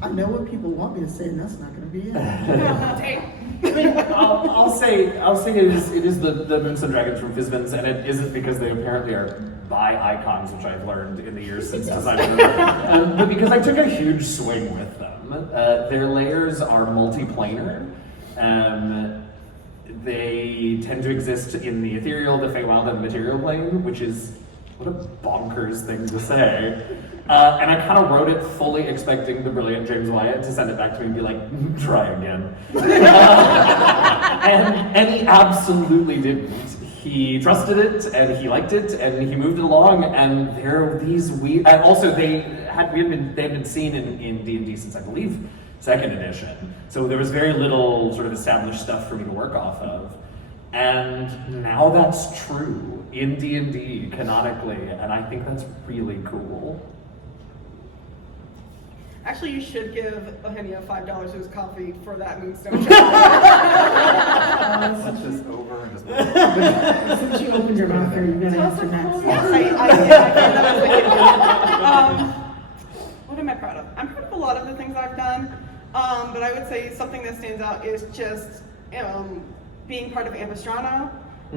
I know what people want me to say, and that's not gonna be it. I mean, I'll say it is the Moons and Dragons from Fizbins, and it isn't because they apparently are bi icons, which I've learned in the years since designing them, but because I took a huge swing with them. Their layers are multiplanar. They tend to exist in the ethereal, the Feywild, and the material plane, which is what a bonkers thing to say. And I kind of wrote it fully expecting the brilliant James Wyatt to send it back to me and be like, try again. and he absolutely didn't. He trusted it, and he liked it, and he moved it along, and there are these weird... And also, they had been seen in D&D since, I believe, 2nd edition. So there was very little sort of established stuff for me to work off of. And now that's true in D&D, canonically, and I think that's really cool. Actually, you should give Eugenio $5 his coffee for that Moonstone job. Let's just over and just. Since you opened your mouth there, you gotta answer next. What am I proud of? I'm proud of a lot of the things I've done, but I would say something that stands out is just being part of Ampistrano.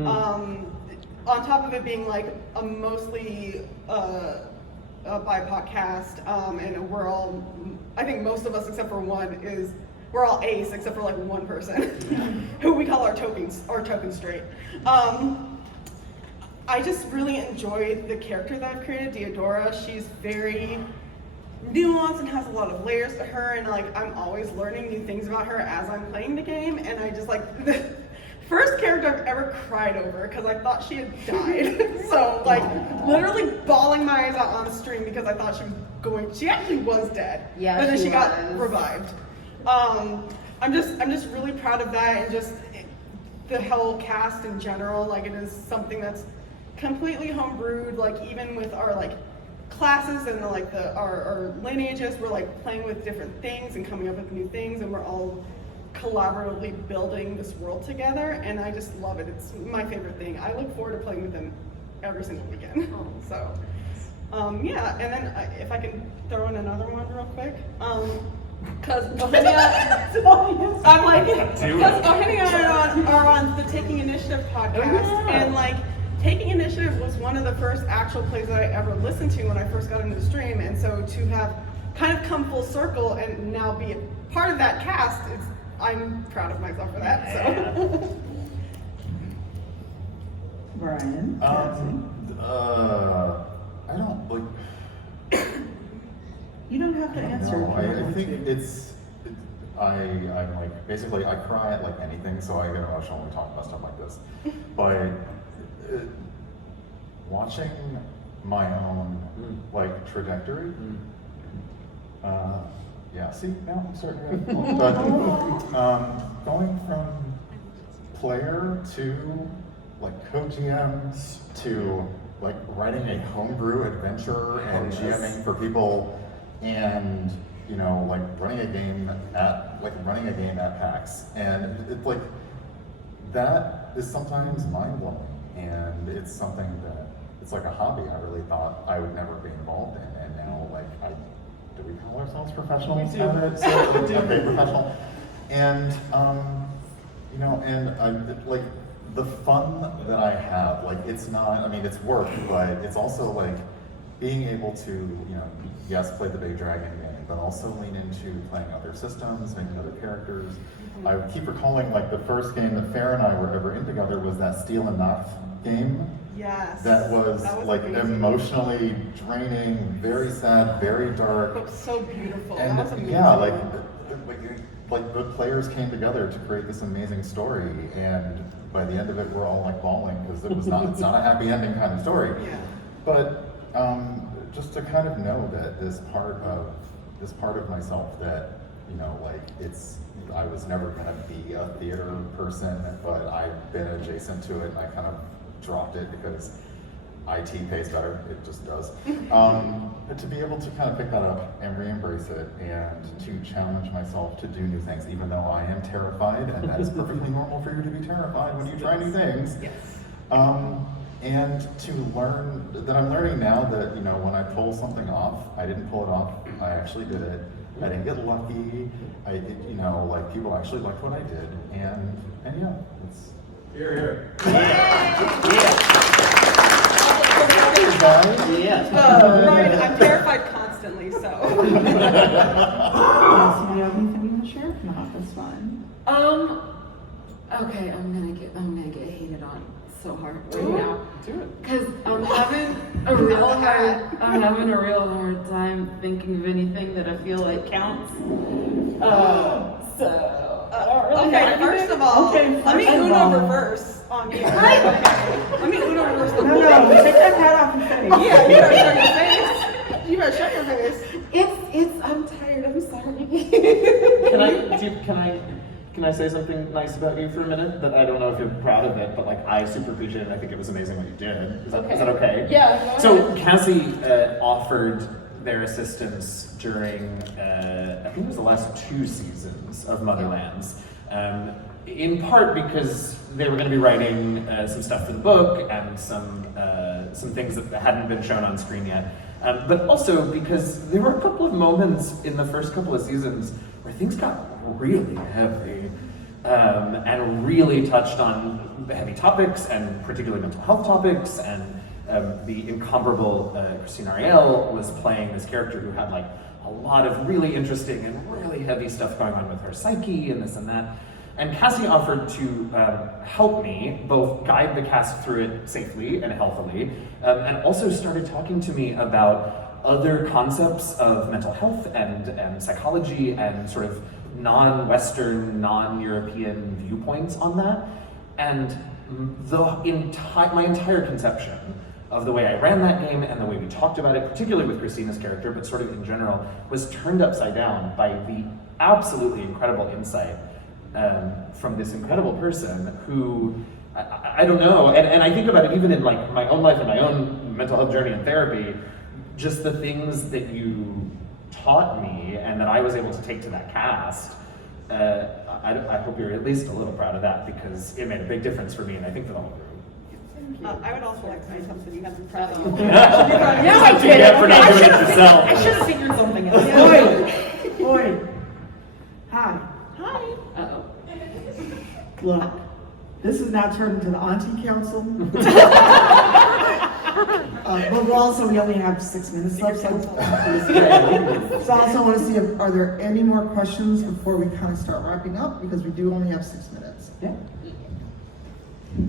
On top of it being like a mostly a BIPOC cast, and we're all, I think most of us except for one we're all ace except for like one person who we call our token straight. I just really enjoyed the character that I've created, Deodora. She's very nuanced and has a lot of layers to her, and like I'm always learning new things about her as I'm playing the game, and I just like the first character I've ever cried over because I thought she had died. So like literally bawling my eyes out on the stream because I thought she actually was dead. Yeah, but then she she got was. revived. I'm just really proud of that, and just the whole cast in general. Like it is something that's completely homebrewed. Like even with our like classes and like our lineages, we're like playing with different things and coming up with new things, and we're all collaboratively building this world together, and I just love it. It's my favorite thing. I look forward to playing with them every single weekend. So, yeah, and then if I can throw in another one real quick, because Eugenio, I'm like, because Eugenio are on the Taking Initiative podcast, and like, Taking Initiative was one of the first actual plays that I ever listened to when I first got into the stream, and so to have kind of come full circle and now be a part of that cast, I'm proud of myself for that. So. Brian, Cassie. I don't like. You don't have to answer. No, if you don't I want think to. I'm like, basically I cry at like anything, so I get emotional when we talk about stuff like this. But watching my own like trajectory, yeah, see, now I'm starting to but going from player to like co-GMs to like writing a homebrew adventure and GMing for people, and you know, like running a game at PAX, and it's like that is sometimes mind-blowing, and it's something that it's like a hobby I really thought I would never be involved in, and now like do we call ourselves professionals? We do. At it? So, okay, professional. And you know, and like the fun that I have, like it's not, I mean, it's work, but it's also like being able to, you know, yes, play the big dragon game, but also lean into playing other systems, making other characters. I keep recalling like the first game that Pherin and I were ever in together was that Steel and Knot game. Yes. That was like amazing. emotionally draining, very sad, very dark. But so beautiful. And That was amazing. yeah, like the players came together to create this amazing story, and by the end of it, we're all like bawling because it's not a happy ending kind of story. Yeah. But just to kind of know that this part of myself that, you know, like I was never gonna be a theater person, but I've been adjacent to it, and I kind of dropped it because IT pays better, it just does. To be able to kind of pick that up and re-embrace it, and to challenge myself to do new things, even though I am terrified, and that is perfectly normal for you to be terrified when you try new things. Yes. And to learn that I'm learning now that, you know, when I pull something off, I didn't pull it off, I actually did it. I didn't get lucky. You know, like people actually liked what I did, and yeah, it's. Here. Ryan, I'm terrified constantly, so. Cassie, do you have anything you want to share? If not, that's fine. Okay, I'm gonna get hated on so hard right now. Do it. Cause I'm having a real hard time thinking of anything that I feel like counts. So I don't really Okay, have first anything. of all, Okay, let me first of Uno all. reverse on you. Okay. Let me Uno reverse the No, take that hat off your face. Yeah, you better show your face. You better show your face. I'm tired, I'm sorry. Can I say something nice about you for a minute? That I don't know if you're proud of it, but like I super appreciate it. I think it was amazing what you did. Is that okay? Yeah, go So ahead. Cassie offered their assistance during I think it was the last 2 seasons of Motherlands. In part because they were going to be writing some stuff for the book and some things that hadn't been shown on screen yet. But also because there were a couple of moments in the first couple of seasons where things got really heavy and really touched on heavy topics, and particularly mental health topics. And the incomparable Christine Ariel was playing this character who had like a lot of really interesting and really heavy stuff going on with her psyche and this and that. And Cassie offered to help me both guide the cast through it safely and healthily, and also started talking to me about other concepts of mental health and psychology and sort of non-Western, non-European viewpoints on that. And my entire conception of the way I ran that game and the way we talked about it, particularly with Christina's character, but sort of in general, was turned upside down by the absolutely incredible insight from this incredible person who, I don't know, and I think about it even in like my own life and my own mental health journey and therapy, just the things that you taught me and that I was able to take to that cast. I hope you're at least a little proud of that, because it made a big difference for me, and I think for the whole group. I would also like to say something you have to be proud of. Yeah, I did. Yeah, for not doing it yourself. I should have figured something out. Boy. Hi. Hi. Uh-oh. Look, this is now turned into the Auntie Council. But we only have 6 minutes left. So I also want to see are there any more questions before we kind of start wrapping up, because we do only have 6 minutes. Yeah.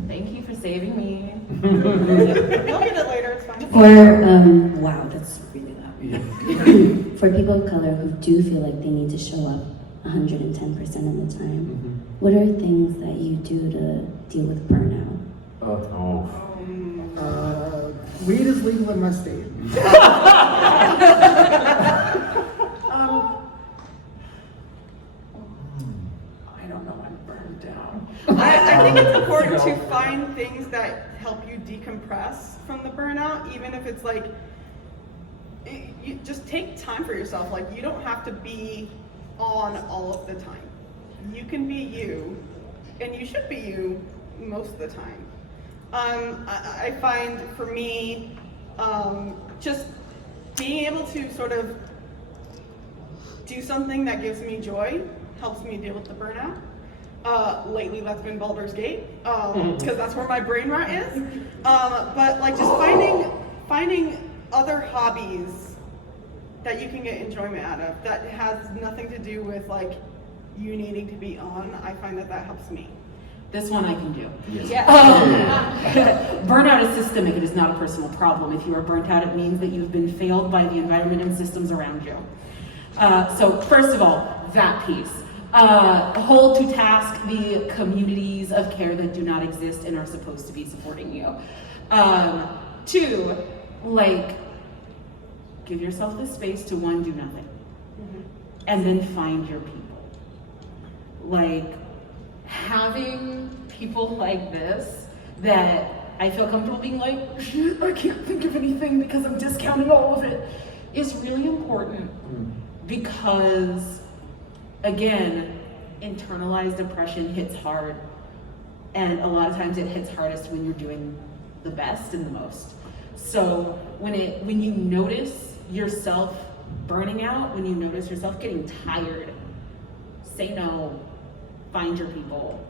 Thank you for saving me. We'll get it later, it's fine. Wow, that's really loud. For people of color who do feel like they need to show up 110% of the time, what are things that you do to deal with burnout? Weed is legal in my state. I don't know, I'm burned down. I think it's important to find things that help you decompress from the burnout, even if it's like, you just take time for yourself. Like, you don't have to be on all of the time. You can be you, and you should be you most of the time. I find for me, just being able to sort of do something that gives me joy helps me deal with the burnout. Lately that's been Baldur's Gate, because that's where my brain rot is. But like just finding other hobbies that you can get enjoyment out of that has nothing to do with like you needing to be on, I find that helps me. This one I can do. Yeah. Burnout is systemic, it is not a personal problem. If you are burnt out, it means that you've been failed by the environment and systems around you. So first of all, that piece. Hold to task the communities of care that do not exist and are supposed to be supporting you. 2, like, give yourself the space to 1, do nothing. And then find your people. Like, having people like this that I feel comfortable being like, shit, I can't think of anything because I'm discounting all of it, is really important. Because, again, internalized depression hits hard. And a lot of times it hits hardest when you're doing the best and the most. So when you notice yourself burning out, when you notice yourself getting tired, say no, find your people,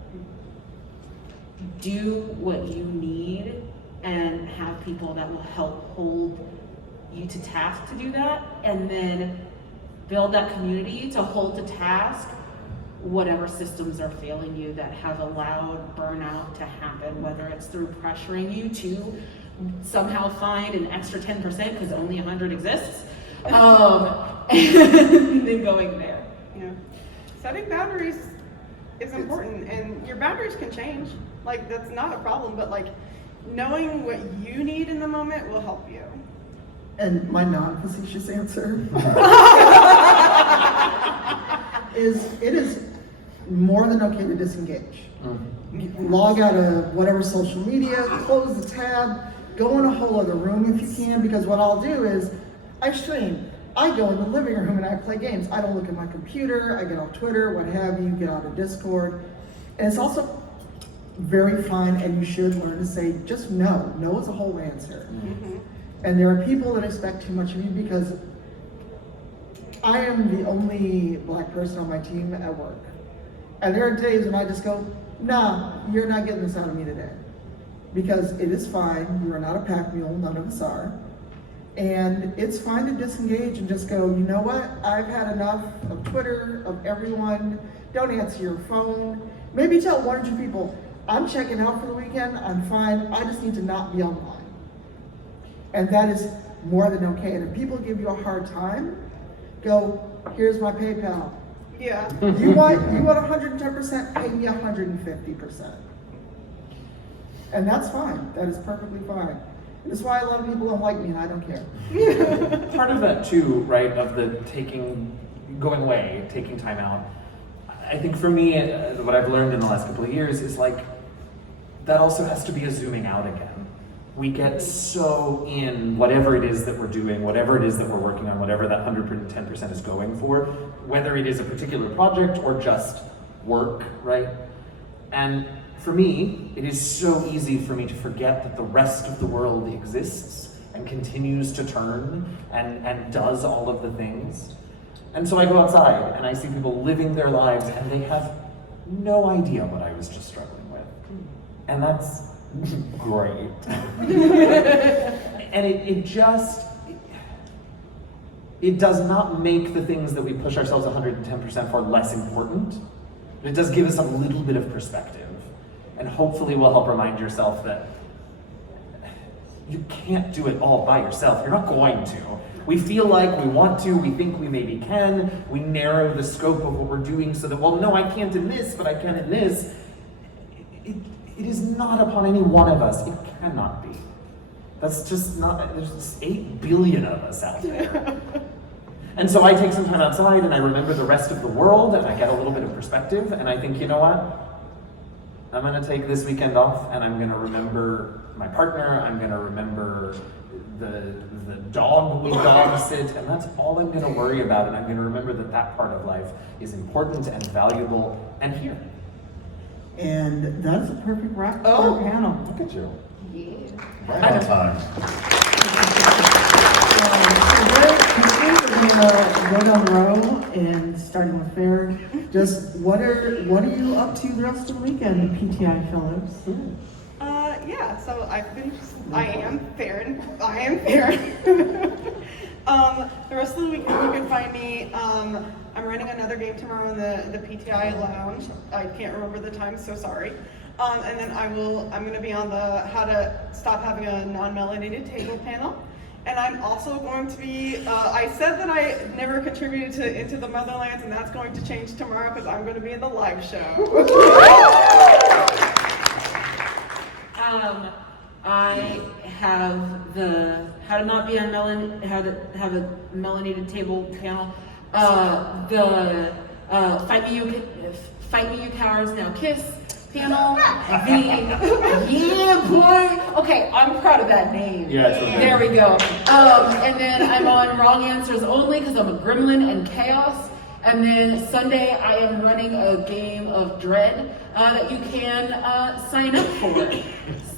do what you need, and have people that will help hold you to task to do that, and then build that community to hold to task whatever systems are failing you that have allowed burnout to happen, whether it's through pressuring you to somehow find an extra 10% because only 100 exists, and then going there. Yeah. Setting boundaries is important, and your boundaries can change. Like, that's not a problem, but like knowing what you need in the moment will help you. And my non-facetious answer is it is more than okay to disengage. Log out of whatever social media, close the tab, go in a whole other room if you can, because what I'll do is I stream. I go in the living room and I play games. I don't look at my computer, I get off Twitter, what have you, get out of Discord. And it's also very fine, and you should learn to say just no. No is a whole answer. And there are people that expect too much of you, because I am the only Black person on my team at work. And there are days when I just go, nah, you're not getting this out of me today. Because it is fine, you are not a pack mule, none of us are. And it's fine to disengage and just go, you know what, I've had enough of Twitter, of everyone, don't answer your phone. Maybe tell 1 or 2 people, I'm checking out for the weekend, I'm fine, I just need to not be online. And that is more than okay. And if people give you a hard time, go, here's my PayPal. Yeah. You want 110%, pay me 150%. And that's fine, that is perfectly fine. That's why a lot of people don't like me, and I don't care. Part of that too, right, of the going away, taking time out, I think for me, what I've learned in the last couple of years is like, that also has to be a zooming out again. We get so in whatever it is that we're doing, whatever it is that we're working on, whatever that 110% is going for, whether it is a particular project or just work, right? And for me, it is so easy for me to forget that the rest of the world exists and continues to turn and does all of the things. And so I go outside and I see people living their lives and they have no idea what I was just struggling with. And that's great. And it does not make the things that we push ourselves 110% for less important, but it does give us a little bit of perspective. And hopefully will help remind yourself that you can't do it all by yourself. You're not going to. We feel like we want to, we think we maybe can, we narrow the scope of what we're doing so that, well, no, I can't in this, but I can in this. It is not upon any one of us. It cannot be. That's just not, there's just 8 billion of us out there. And so I take some time outside and I remember the rest of the world and I get a little bit of perspective and I think, you know what? I'm gonna take this weekend off and I'm gonna remember my partner, I'm gonna remember the dog we dog sit, and that's all I'm gonna worry about, and I'm gonna remember that that part of life is important and valuable and here. And that's a perfect wrap for Oh. our panel. Look at you. Right on time. We're gonna go down the row and starting with Pherin. Just what are you up to the rest of the weekend, PTI Fellows? Yeah, so I am Pherin. The rest of the weekend you can find me. I'm running another game tomorrow in the PTI lounge. I can't remember the time, so sorry. And then I'm going to be on the how to stop having a non-melanated table panel. And I'm also going to be, I said that I never contributed to Into the Motherlands, and that's going to change tomorrow because I'm going to be in the live show. I have the how to not be on how to have a melanated table panel. The Fight Me You Cowards Now Kiss panel. Yeah boy. Okay, I'm proud of that name. Yeah, it's okay. There we go. And then I'm on Wrong Answers Only because I'm a gremlin and chaos. And then Sunday I am running a game of Dread that you can sign up for.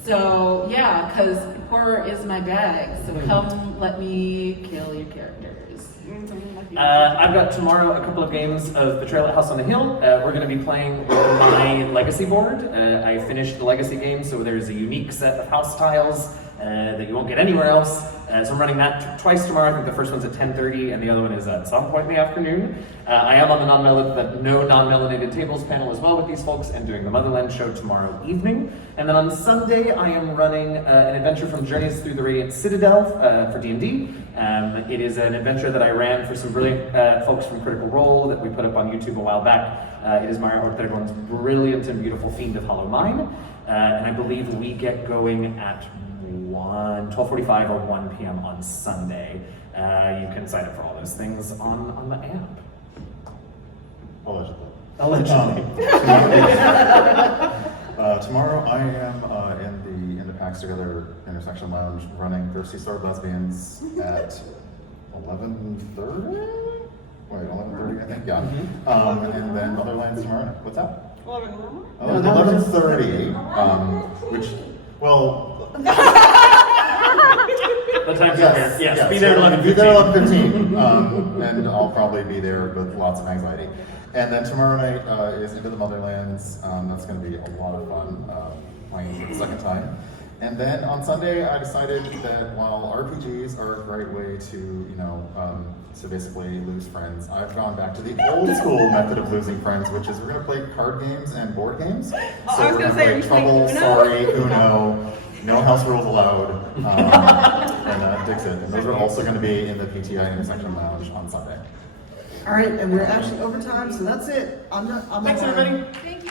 So yeah, because horror is my bag. So come let me kill your characters. I've got tomorrow a couple of games of Betrayal at House on the Hill. We're going to be playing with my Legacy board. I finished the Legacy game, so there's a unique set of house tiles that you won't get anywhere else. So I'm running that twice tomorrow. I think the first one's at 10:30 and the other one is at some point in the afternoon. I am on the no non-melanated tables panel as well with these folks and doing the Motherland show tomorrow evening. And then on Sunday, I am running an adventure from Journeys Through the Radiant Citadel for D&D. It is an adventure that I ran for some brilliant folks from Critical Role that we put up on YouTube a while back. It is Mario Ortegon's brilliant and beautiful Fiend of Hollow Mine. And I believe we get going at 12:45 or 1 p.m. on Sunday. You can sign up for all those things on the app. Allegedly. Tomorrow I am in the PAX Together Intersection Lounge running Thirsty Starved Lesbians at 11:30? Wait, 11:30 I think, yeah. And then Motherlands tomorrow night. What's that? 11:30. Which, well... The time's Yes, yes, yes. be there at 11:15. Be there at 11:15. And I'll probably be there with lots of anxiety. And then tomorrow night is Into the Motherlands. That's going to be a lot of fun, playing for the second time. And then on Sunday, I decided that while RPGs are a great way to, to basically lose friends, I've gone back to the old school method of losing friends, which is we're going to play card games and board games. So I was we're going to play say, are you Trouble, playing Uno? Sorry, Uno, no house rules allowed, and Dixit. And those are also going to be in the PTI Intersection Lounge on Sunday. All right, and we're actually over time, so that's it. I'm not. Thanks, everybody. Thank